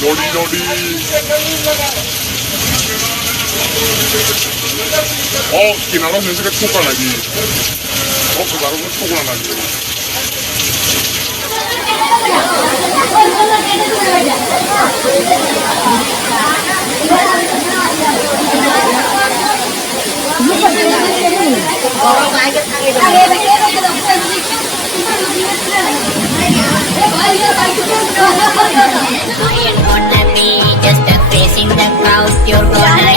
নড়ি নড়ি কিনারা হয়েছে ঠোকা নাকি ঠোকার উপর ঠোকরা নাকি I ain't gonna be just a face in the crowd. You're gonna